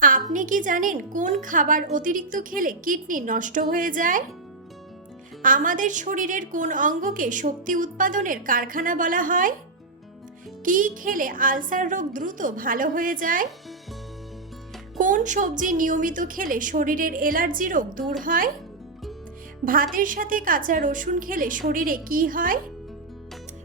আপনি কি জানেন কোন খাবার অতিরিক্ত খেলে কিডনি নষ্ট হয়ে যায়? আমাদের শরীরের কোন অঙ্গকে শক্তি উৎপাদনের কারখানা বলা হয়? কি খেলে আলসার রোগ দ্রুত ভালো হয়ে যায়? কোন সবজি নিয়মিত খেলে শরীরের এলার্জি রোগ দূর হয়? ভাতের সাথে কাঁচা রসুন খেলে শরীরে কি হয়?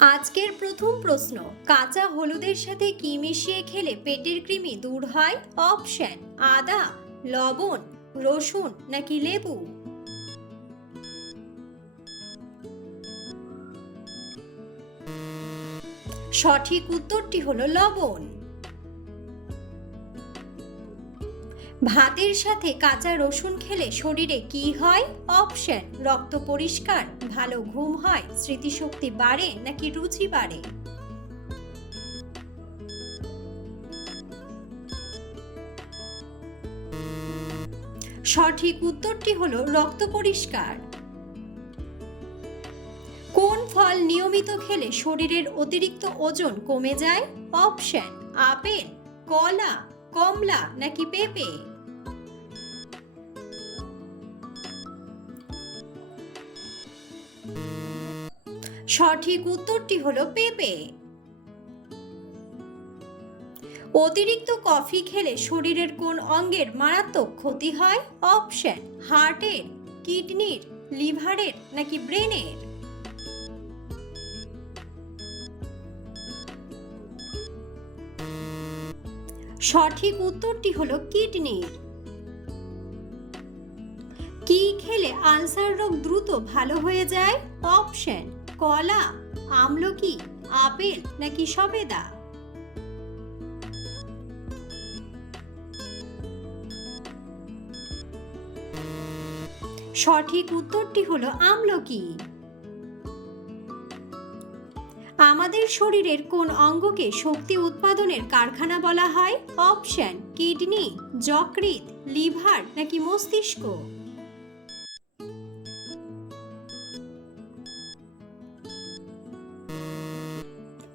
আজকের প্রথম প্রশ্ন, কাঁচা হলুদের সাথে কি মিশিয়ে খেলে পেটের কৃমি দূর হয়? অপশন, আদা, লবণ, রসুন নাকি লেবু? সঠিক উত্তরটি হলো লবণ। ভাতের সাথে কাঁচা রসুন খেলে শরীরে কি হয়? অপশন রক্ত পরিষ্কার, ভালো ঘুম হয়, স্মৃতিশক্তি বাড়ে নাকি রুচি বাড়ে? সঠিক উত্তরটি হলো রক্ত পরিষ্কার। কোন ফল নিয়মিত খেলে শরীরের অতিরিক্ত ওজন কমে যায়? অপশন আপেল, কলা, কমলা নাকি পেঁপে? সঠিক উত্তরটি হলো পেঁপে। অতিরিক্ত কফি খেলে শরীরের কোন অঙ্গের মারাত্মক ক্ষতি হয়? অপশন, হার্টের, কিডনির, লিভারের নাকি ব্রেনের? সঠিক উত্তরটি হলো কিডনির। কি খেলে আলসার রোগ দ্রুত ভালো হয়ে যায়? অপশন কলা, আমলকি, আপেল নাকি সবেদা? সঠিক উত্তরটি হলো আমলকি। আমাদের শরীরের কোন অঙ্গকে শক্তি উৎপাদনের কারখানা বলা হয়? অপশন, কিডনি যকৃত লিভার নাকি মস্তিষ্ক?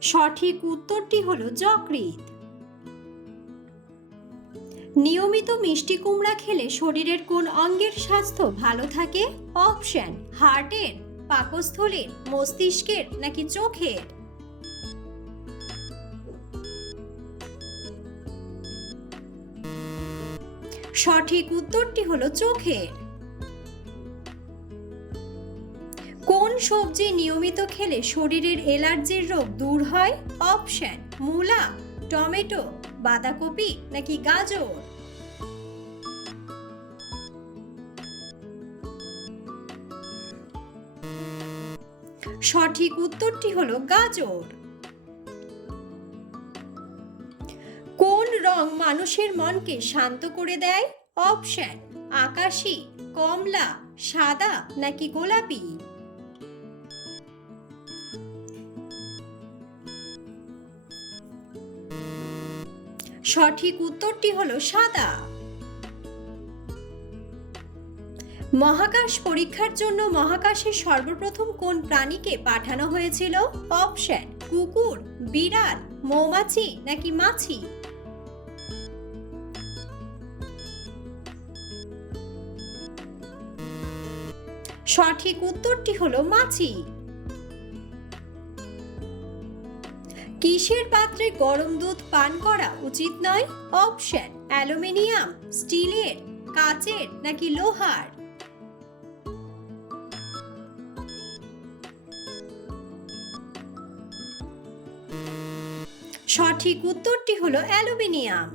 সঠিক উত্তরটি হলো যকৃৎ। নিয়মিত মিষ্টি কুমড়া খেলে শরীরের কোন অঙ্গের স্বাস্থ্য ভালো থাকে? অপশন, হার্টের, পাকস্থলীর, মস্তিষ্কের নাকি চোখের? সঠিক উত্তরটি হলো চোখের। সবজি নিয়মিত খেলে শরীরের এলার্জির রোগ দূর হয়? অপশন, মূলা, টমেটো, বাঁধাকপি নাকি গাজর? সঠিক উত্তরটি হলো গাজর। কোন রং মানুষের মনকে শান্ত করে দেয়? অপশন, আকাশি, কমলা, সাদা নাকি গোলাপি? সঠিক উত্তরটি হলো সাদা। মহাকাশ পরীক্ষার জন্য মহাকাশে সর্বপ্রথম কোন প্রাণীকে পাঠানো হয়েছিল? অপশন, কুকুর, বিড়াল, মৌমাছি নাকি মাছি? সঠিক উত্তরটি হলো মাছি। কিসের পাত্রে গরম দুধ পান করা উচিত নয়? অপশন, অ্যালুমিনিয়াম, স্টিলের, কাচের নাকি লোহার? সঠিক উত্তরটি হলো অ্যালুমিনিয়াম।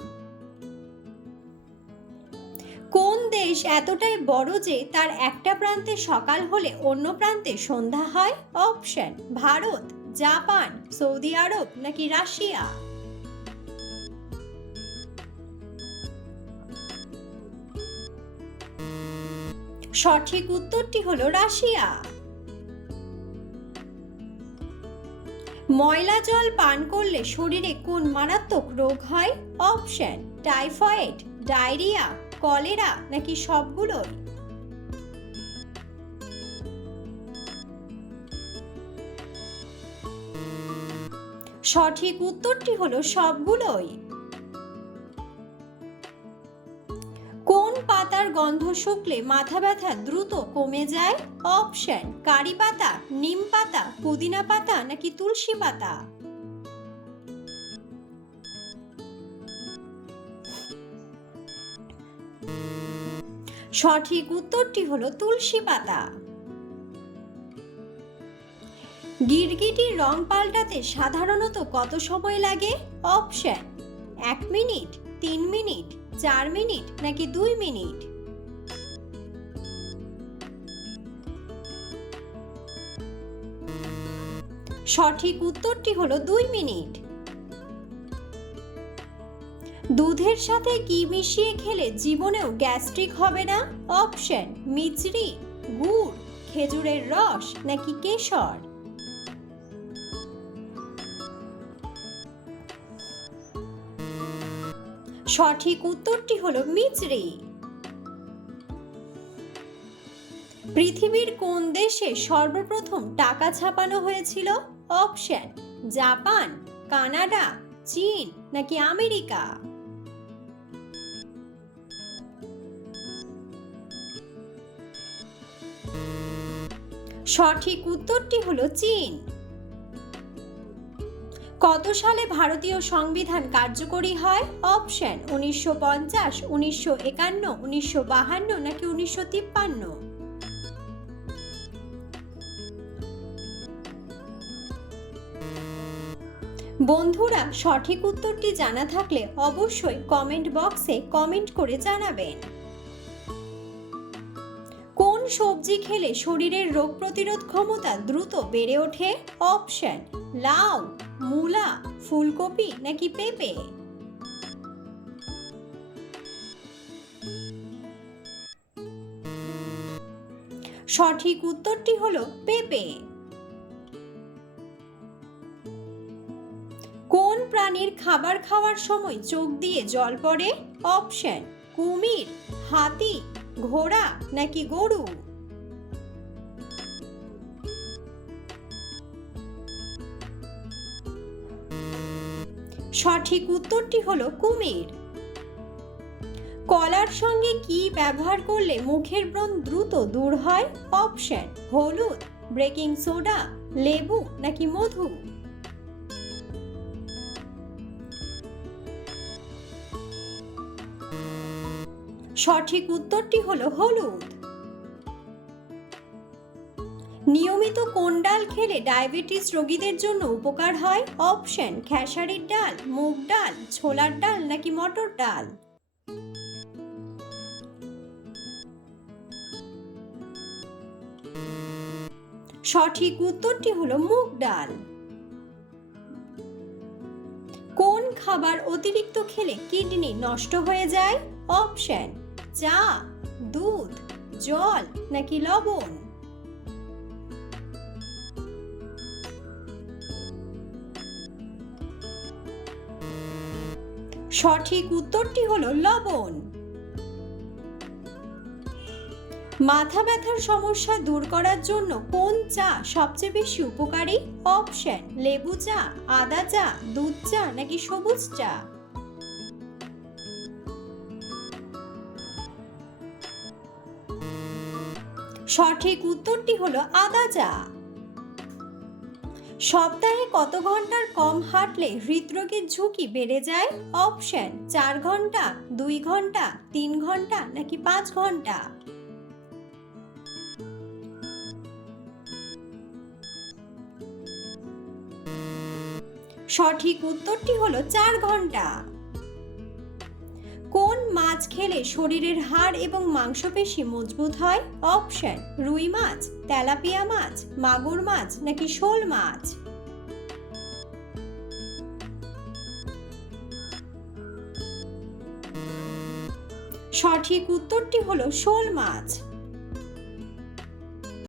কোন দেশ এতটাই বড় যে তার একটা প্রান্তে সকাল হলে অন্য প্রান্তে সন্ধ্যা হয়? অপশন, ভারত। জাপান, সৌদি আরব নাকি রাশিয়া? সঠিক উত্তরটি হলো রাশিয়া। ময়লা জল পান করলে শরীরে কোন মারাত্মক রোগ হয়? অপশন, টাইফয়েড, ডায়রিয়া, কলেরা নাকি সবগুলোই? সঠিক উত্তরটি হলো সবগুলোই। কোন পাতার গন্ধ শুকলে মাথা ব্যথা দ্রুত কমে যায়? অপশন, কারি পাতা, নিম পাতা, পুদিনা পাতা নাকি তুলসী পাতা? সঠিক উত্তরটি হলো তুলসী পাতা। গিরগিটির রং পাল্টাতে সাধারণত কত সময় লাগে? অপশন, এক মিনিট, তিন মিনিট, চার মিনিট, নাকি দুই মিনিট? সঠিক উত্তরটি হলো দুই মিনিট। দুধের সাথে কি মিশিয়ে খেলে জীবনেও গ্যাস্ট্রিক হবে না? অপশন মিচড়ি গুড়, খেজুরের রস, নাকি কেশর? সঠিক উত্তরটি হলো মিচড়ি পৃথিবীর কোন দেশে সর্বপ্রথম টাকা ছাপানো হয়েছিল? অপশন, জাপান, কানাডা, চীন নাকি আমেরিকা? সঠিক উত্তরটি হলো চীন। কত সালে ভারতীয় সংবিধান কার্যকরী হয়? অপশন উনিশশো পঞ্চাশ, উনিশশো একান্ন, উনিশশো বাহান্ন নাকি উনিশশো তিপ্পান্ন? বন্ধুরা, সঠিক উত্তরটি জানা থাকলে অবশ্যই কমেন্ট বক্সে কমেন্ট করে জানাবেন। কোন সবজি খেলে শরীরের রোগ প্রতিরোধ ক্ষমতা দ্রুত বেড়ে ওঠে? অপশন লাউ। মূলা, ফুলকপি নাকি পেঁপে? সঠিক উত্তরটি হলো পেঁপে। কোন প্রাণীর খাবার খাওয়ার সময় চোখ দিয়ে জল পড়ে? অপশন কুমির, হাতি, ঘোড়া নাকি গরু? সঠিক উত্তরটি হলো কুমির। কলার সঙ্গে কি ব্যবহার করলে মুখের ব্রণ দ্রুত দূর হয়? অপশন, হলুদ ব্রেকিং সোডা, লেবু নাকি মধু? সঠিক উত্তরটি হলো হলুদ। কোন ডাল খেলে ডায়াবেটিস রোগীদের জন্য উপকার হয়? অপশন, খেসারির ডাল, মুগ ডাল, ছোলার ডাল নাকি মটর ডাল? সঠিক উত্তরটি হলো মুগ ডাল। কোন খাবার অতিরিক্ত খেলে কিডনি নষ্ট হয়ে যায়? অপশন, চা, দুধ, জল নাকি লবণ? সঠিক উত্তরটি হলো লবণ। মাথা ব্যথার সমস্যা দূর করার জন্য কোন চা সবচেয়ে বেশি উপকারী? অপশন, লেবু চা, আদা চা, দুধ চা নাকি সবুজ চা? সঠিক উত্তরটি হলো আদা চা। সপ্তাহে কত ঘণ্টার কম হাঁটলে হৃদরোগের ঝুঁকি বেড়ে যায়? অপশন চার ঘণ্টা, দুই ঘণ্টা, তিন ঘণ্টা নাকি পাঁচ ঘণ্টা? সঠিক উত্তরটি হলো চার ঘণ্টা। মাছ খেলে শরীরের হাড় এবং মাংসপেশি মজবুত হয়। অপশন, রুই মাছ, তেলাপিয়া মাছ, মাগুর মাছ নাকি শোল মাছ? সঠিক উত্তরটি হলো শোল মাছ।